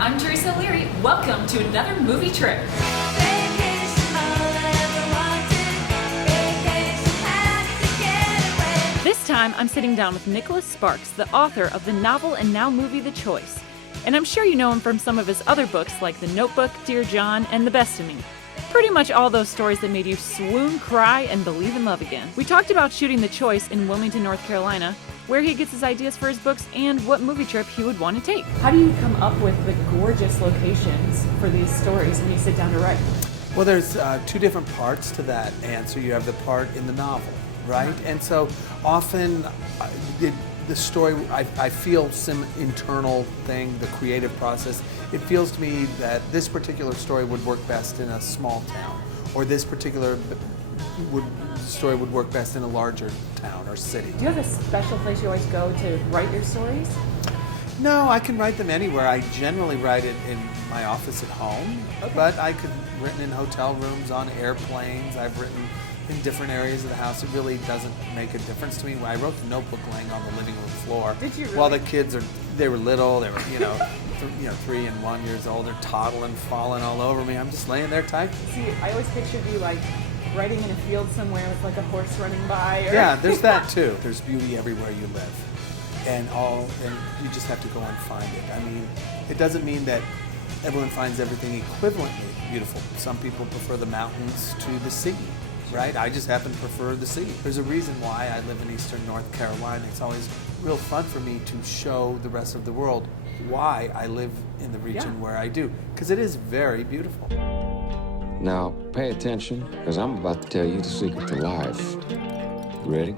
I'm Teresa Leary. Welcome to another movie trip. This time, I'm sitting down with Nicholas Sparks, the author of the novel and now movie The Choice. And I'm sure you know him from some of his other books like The Notebook, Dear John, and The Best of Me. Pretty much all those stories that made you swoon, cry, and believe in love again. We talked about shooting The Choice in Wilmington, North Carolina, where he gets his ideas for his books, and what movie trip he would want to take. How do you come up with the gorgeous locations for these stories when you sit down to write? Well, there's two different parts to that answer. You have the part in the novel, right? And so often the story, I feel some internal thing, the creative process. It feels to me that this particular story would work best in a small town, or this particular story would work best in a larger town or city. Do you have a special place you always go to write your stories? No, I can write them anywhere. I generally write it in my office at home, but I could written in hotel rooms, on airplanes. I've written in different areas of the house. It really doesn't make a difference to me. I wrote The Notebook laying on the living room floor. Did you really? While the kids they were little. They were 3 and 1 years old. They're toddling, falling all over me. I'm just laying there typing. See, I always pictured you like writing in a field somewhere with like a horse running by. Or... Yeah, there's that too. There's beauty everywhere you live, and you just have to go and find it. I mean, it doesn't mean that everyone finds everything equivalently beautiful. Some people prefer the mountains to the sea, right? I just happen to prefer the sea. There's a reason why I live in Eastern North Carolina. It's always real fun for me to show the rest of the world why I live in the region where I do, because it is very beautiful. Now, pay attention, because I'm about to tell you the secret to life. Ready?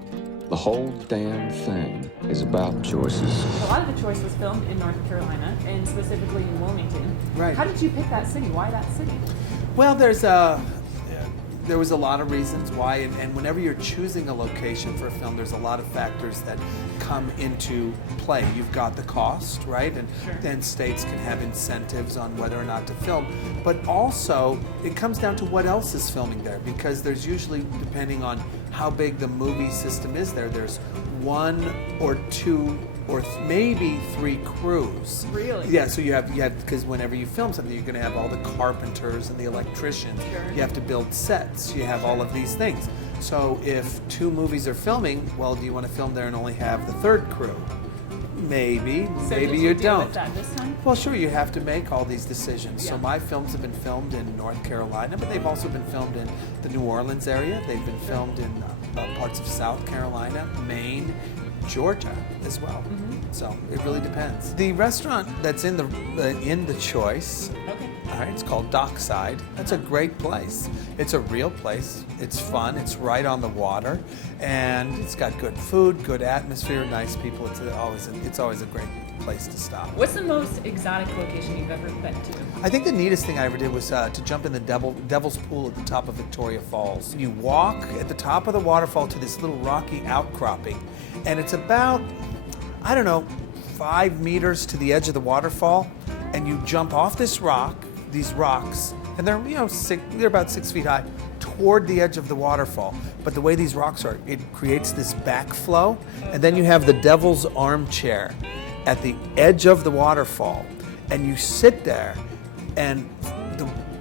The whole damn thing is about choices. A lot of The Choice was filmed in North Carolina, and specifically in Wilmington. Right. How did you pick that city? Why that city? Well, there was a lot of reasons why, and whenever you're choosing a location for a film, there's a lot of factors that come into play. You've got the cost, right? And then states can have incentives on whether or not to film. But also, it comes down to what else is filming there, because there's usually, depending on how big the movie system is there's one or two or maybe three crews. Really? Yeah, so you have because whenever you film something, you're going to have all the carpenters and the electricians. You have to build sets. You have all of these things. So if 2 movies are filming, well, do you want to film there and only have the 3rd crew? Maybe, So maybe did you deal don't. with that this time? Well, sure, you have to make all these decisions. So Yeah. my films have been filmed in North Carolina, but they've also been filmed in the New Orleans area. They've been filmed in parts of South Carolina, Maine, Georgia as well. So it really depends. The restaurant that's in the Choice, Okay. all right, it's called Dockside. That's a great place. It's a real place. It's fun. It's right on the water, and it's got good food, good atmosphere, nice people. It's always a great place to stop. What's the most exotic location you've ever been to? I think the neatest thing I ever did was to jump in the Devil's Pool at the top of Victoria Falls. You walk at the top of the waterfall to this little rocky outcropping, and it's about, 5 meters to the edge of the waterfall, and you jump off these rocks, and they're they're about 6 feet high, toward the edge of the waterfall. But the way these rocks are, it creates this backflow, and then you have the Devil's Armchair at the edge of the waterfall, and you sit there, and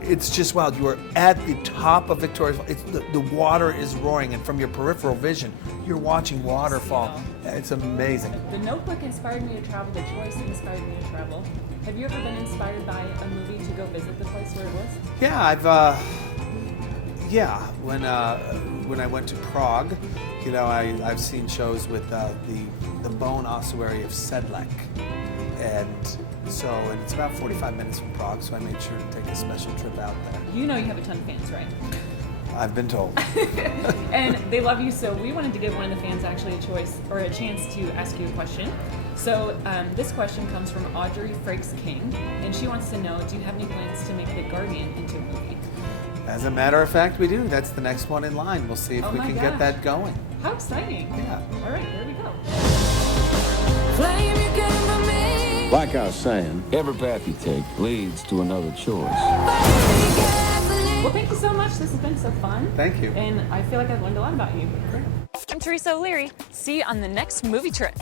it's just wild. You are at the top of Victoria Falls. The water is roaring, and from your peripheral vision, you're watching waterfall. It's amazing. The Notebook inspired me to travel. The Choice inspired me to travel. Have you ever been inspired by a movie to go visit the place where it was? Yeah, when I went to Prague, I've seen shows with the bone ossuary of Sedlec, and it's about 45 minutes from Prague, so I made sure to take a special trip out there. You know you have a ton of fans, right? I've been told. And they love you, so we wanted to give one of the fans actually a chance to ask you a question. So this question comes from Audrey Frakes King, and she wants to know, do you have any plans to make The Guardian into a movie? As a matter of fact, we do. That's the next one in line. We'll see if we can get that going. How exciting. Yeah. All right, here we go. Like I was saying, every path you take leads to another choice. Well, thank you so much. This has been so fun. Thank you. And I feel like I've learned a lot about you. Great. I'm Teresa O'Leary. See you on the next movie trip.